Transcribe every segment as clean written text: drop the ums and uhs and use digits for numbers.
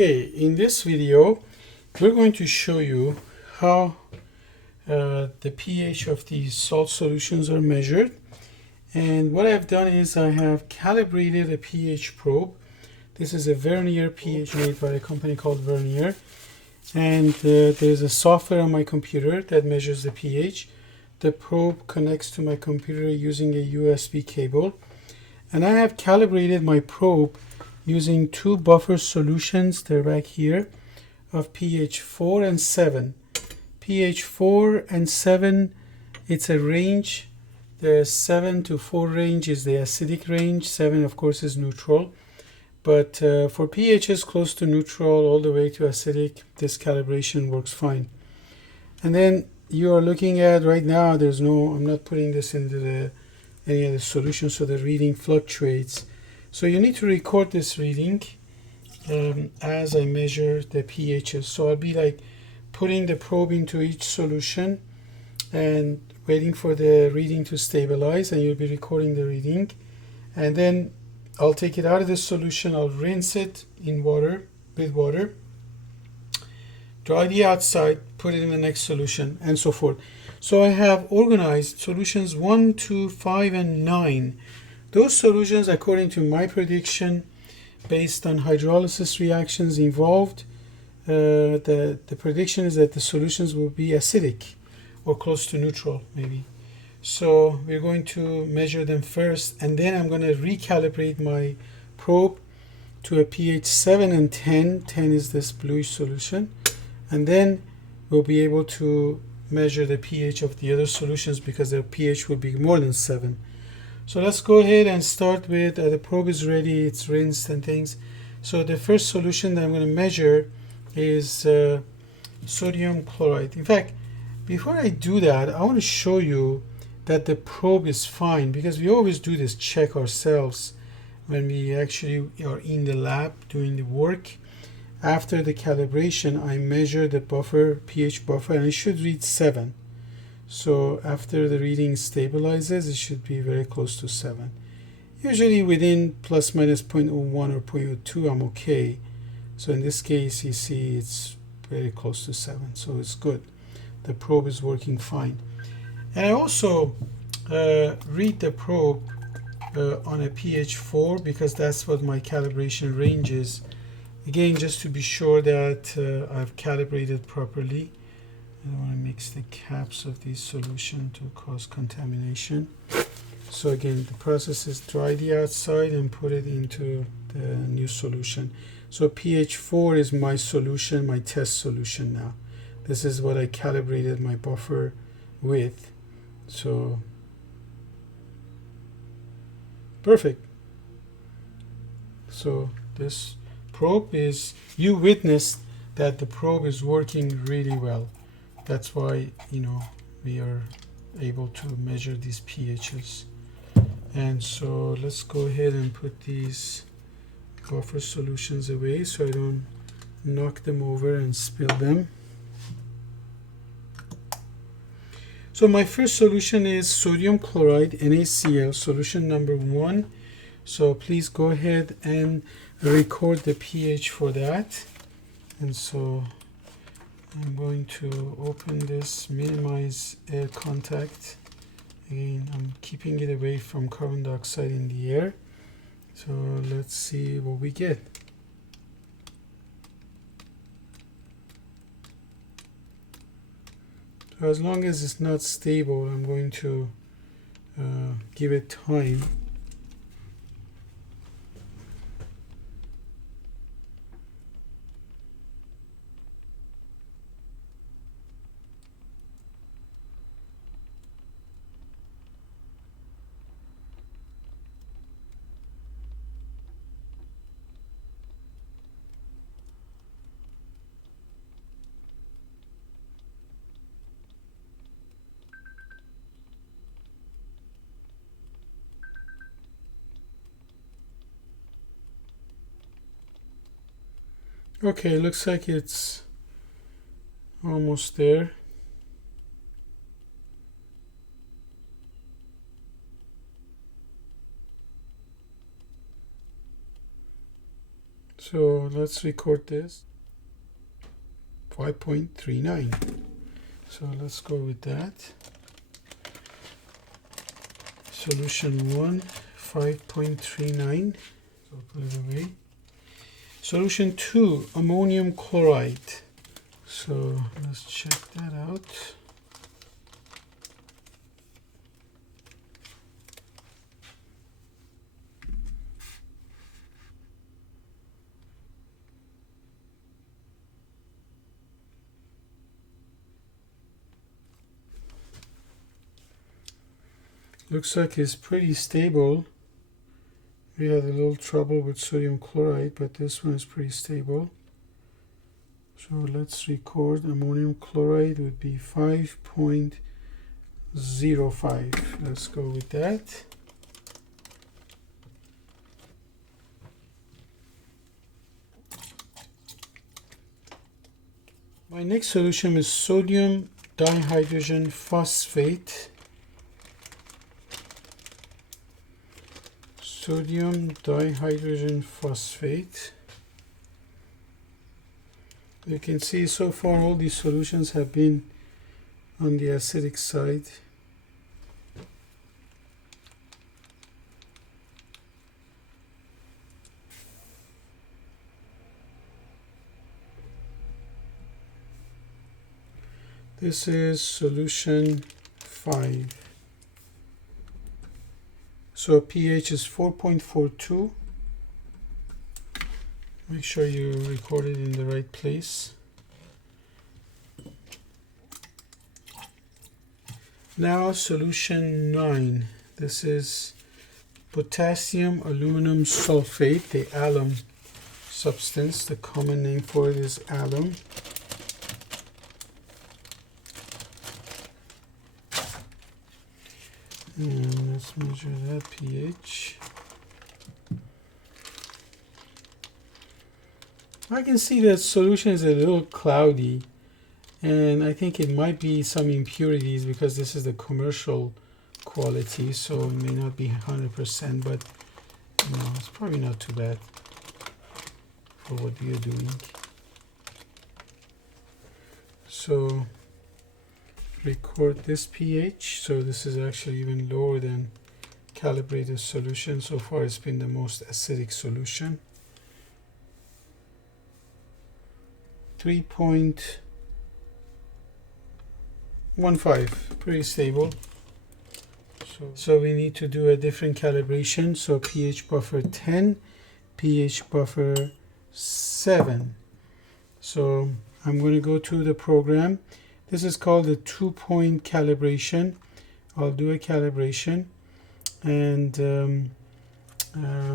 Okay, in this video we're going to show you how the pH of these salt solutions are measured. And what I've done is I have calibrated a pH probe. This is a Vernier pH made by a company called Vernier. And there's a software on my computer that measures the pH. The probe connects to my computer using a USB cable. And I have calibrated my probe using two buffer solutions, they're back here, of pH 4 and 7. pH 4 and 7, it's a range. The 7 to 4 range is the acidic range. 7, of course, is neutral. But for pHs close to neutral all the way to acidic, this calibration works fine. And then you are looking at right now, I'm not putting this into any of the solution, so the reading fluctuates. So you need to record this reading as I measure the pHs. So I'll be like putting the probe into each solution and waiting for the reading to stabilize, and you'll be recording the reading. And then I'll take it out of the solution, I'll rinse it in water, with water, dry the outside, put it in the next solution, and so forth. So I have organized solutions 1, 2, 5, and 9. Those solutions, according to my prediction, based on hydrolysis reactions involved, the prediction is that the solutions will be acidic or close to neutral, maybe. So we're going to measure them first, and then I'm going to recalibrate my probe to a pH 7 and 10. 10 is this bluish solution. And then we'll be able to measure the pH of the other solutions because their pH will be more than 7. So let's go ahead and start with, the probe is ready, it's rinsed and things. So the first solution that I'm going to measure is sodium chloride. In fact, before I do that, I want to show you that the probe is fine, because we always do this check ourselves when we actually are in the lab doing the work. After the calibration, I measure the pH buffer, and it should read 7. So after the reading stabilizes, it should be very close to 7. Usually within plus minus 0.01 or 0.02, I'm okay. So in this case, you see it's very close to 7. So it's good. The probe is working fine. And I also read the probe on a pH 4 because that's what my calibration range is. Again, just to be sure that I've calibrated properly. I don't want to mix the caps of this solution to cause contamination. So again, the process is dry the outside and put it into the new solution. So pH 4 is my solution, my test solution now. This is what I calibrated my buffer with. So perfect. So this probe is, you witnessed that the probe is working really well. That's why, we are able to measure these pHs. And so let's go ahead and put these buffer solutions away so I don't knock them over and spill them. So my first solution is sodium chloride, NaCl, solution number 1. So please go ahead and record the pH for that. And so I'm going to open this, minimize air contact. Again, I'm keeping it away from carbon dioxide in the air. So let's see what we get. So as long as it's not stable, I'm going to give it time. Okay, looks like it's almost there. So let's record this. 5.39. So let's go with that. Solution 1, 5.39. So put it away. Solution 2, ammonium chloride. So let's check that out. Looks like it's pretty stable. We had a little trouble with sodium chloride, but this one is pretty stable. So let's record ammonium chloride would be 5.05. Let's go with that. My next solution is sodium dihydrogen phosphate. Sodium dihydrogen phosphate. You can see so far all these solutions have been on the acidic side. This is solution 5. So pH is 4.42. Make sure you record it in the right place. Now solution 9. This is potassium aluminum sulfate, the alum substance. The common name for it is alum. And let's measure that pH. I can see that solution is a little cloudy, and I think it might be some impurities because this is the commercial quality, so it may not be 100%, but no, it's probably not too bad for what we are doing. So record this pH. So this is actually even lower than calibrated solution. So far it's been the most acidic solution. 3.15, pretty stable. So we need to do a different calibration. So pH buffer 10, pH buffer 7. So I'm going to go to the program. This is called the 2-point calibration. I'll do a calibration, and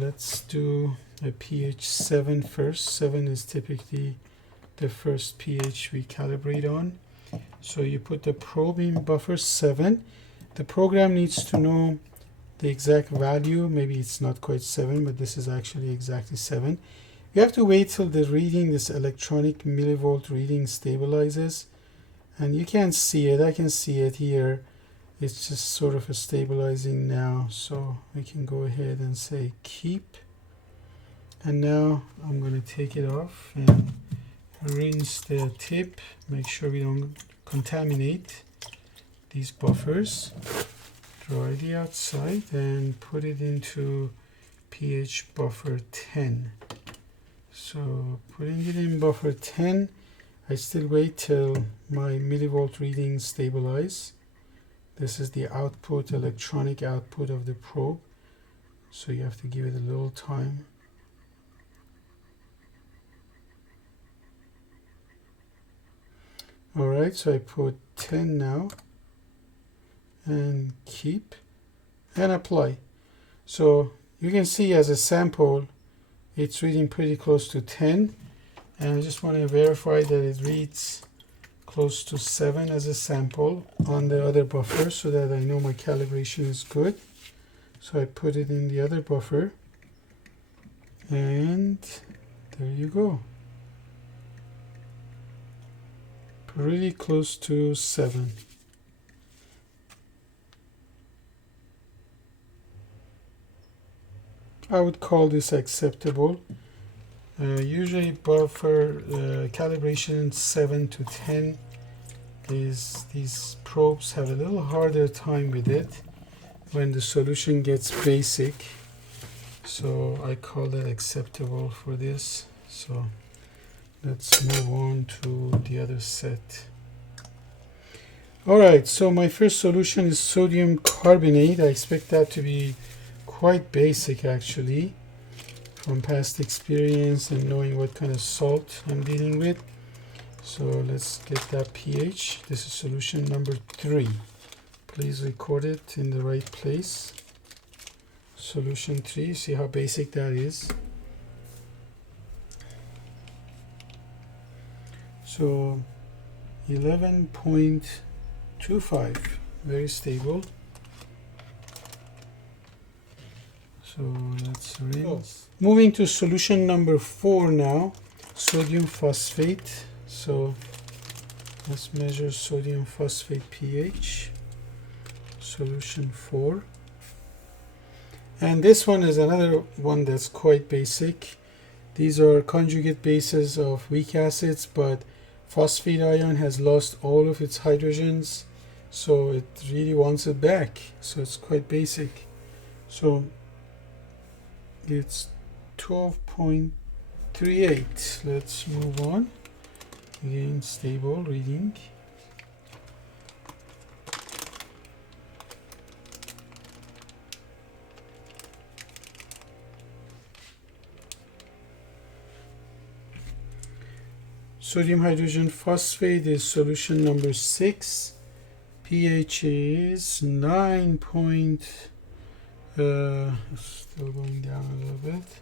let's do a pH 7 first. 7 is typically the first pH we calibrate on. So you put the probe in buffer 7. The program needs to know the exact value. Maybe it's not quite 7, but this is actually exactly 7. You have to wait till the reading, this electronic millivolt reading, stabilizes. And you can't see it. I can see it here. It's just sort of a stabilizing now. So we can go ahead and say keep. And now I'm going to take it off and rinse the tip. Make sure we don't contaminate these buffers. Dry the outside and put it into pH buffer 10. So putting it in buffer 10, I still wait till my millivolt readings stabilize. This is the output, electronic output of the probe. So you have to give it a little time. Alright, so I put 10 now. And keep. And apply. So you can see as a sample, it's reading pretty close to 10. And I just want to verify that it reads close to 7 as a sample on the other buffer so that I know my calibration is good. So I put it in the other buffer, and there you go. Pretty close to 7. I would call this acceptable. Usually buffer calibration 7 to 10 is these probes have a little harder time with it when the solution gets basic. So I call that acceptable for this. So let's move on to the other set. Alright, so my first solution is sodium carbonate. I expect that to be quite basic actually, from past experience and knowing what kind of salt I'm dealing with. So let's get that pH. This is solution number 3. Please record it in the right place. Solution 3, see how basic that is. So 11.25, very stable. So let's rinse. Moving to solution number 4 now, sodium phosphate. So let's measure sodium phosphate pH, solution 4. And this one is another one that's quite basic. These are conjugate bases of weak acids, but phosphate ion has lost all of its hydrogens, so it really wants it back. So it's quite basic. So it's 12.38. Let's move on. Again, stable reading. Sodium hydrogen phosphate is solution number 6. pH is 9. Still going down a little bit.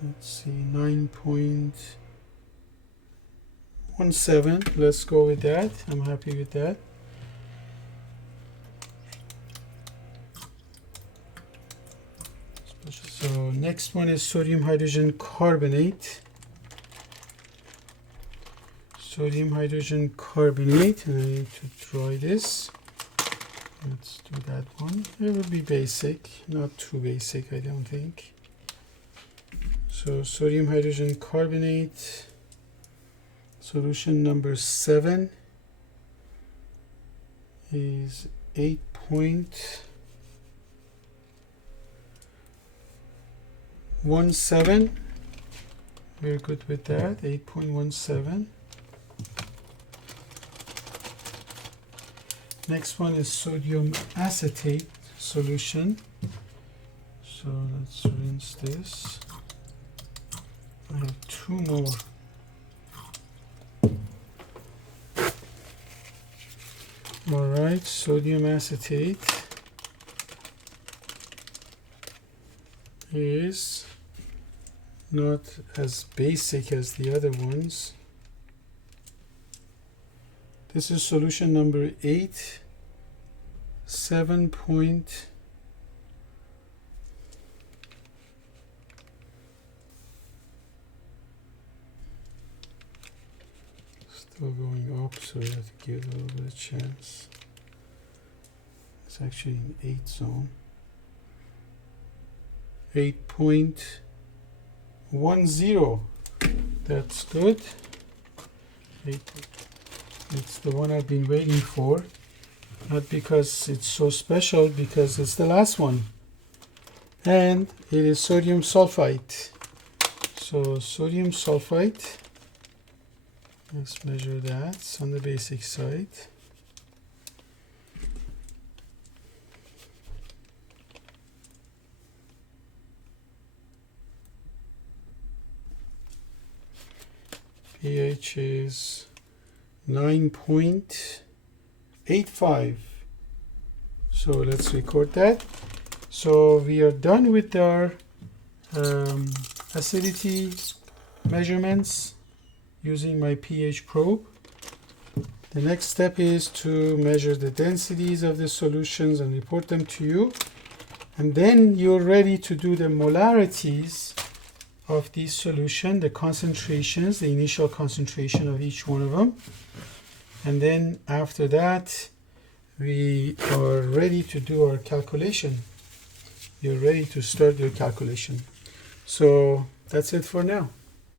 Let's see, 9.17. Let's go with that. I'm happy with that. So next one is sodium hydrogen carbonate. Sodium hydrogen carbonate, and I need to dry this. Let's do that one. It will be basic, not too basic, I don't think. So sodium hydrogen carbonate, solution number 7 is 8.17. We're good with that, 8.17. Next one is sodium acetate solution. So let's rinse this. I have 2 more. Alright, sodium acetate is not as basic as the other ones. This is solution number 8, 7 point. Still going up, so we have to give it a little bit of chance. It's actually in 8 zone. 8.10. That's good. 8. It's the one I've been waiting for, not because it's so special, because it's the last one, and it is sodium sulfite. So sodium sulfite, let's measure that. It's on the basic side. pH is 9.85. So let's record that. So we are done with our acidity measurements using my pH probe. The next step is to measure the densities of the solutions and report them to you. And then you're ready to do the molarities of these solutions, the concentrations, the initial concentration of each one of them. And then after that, we are ready to do our calculation. You're ready to start your calculation. So that's it for now.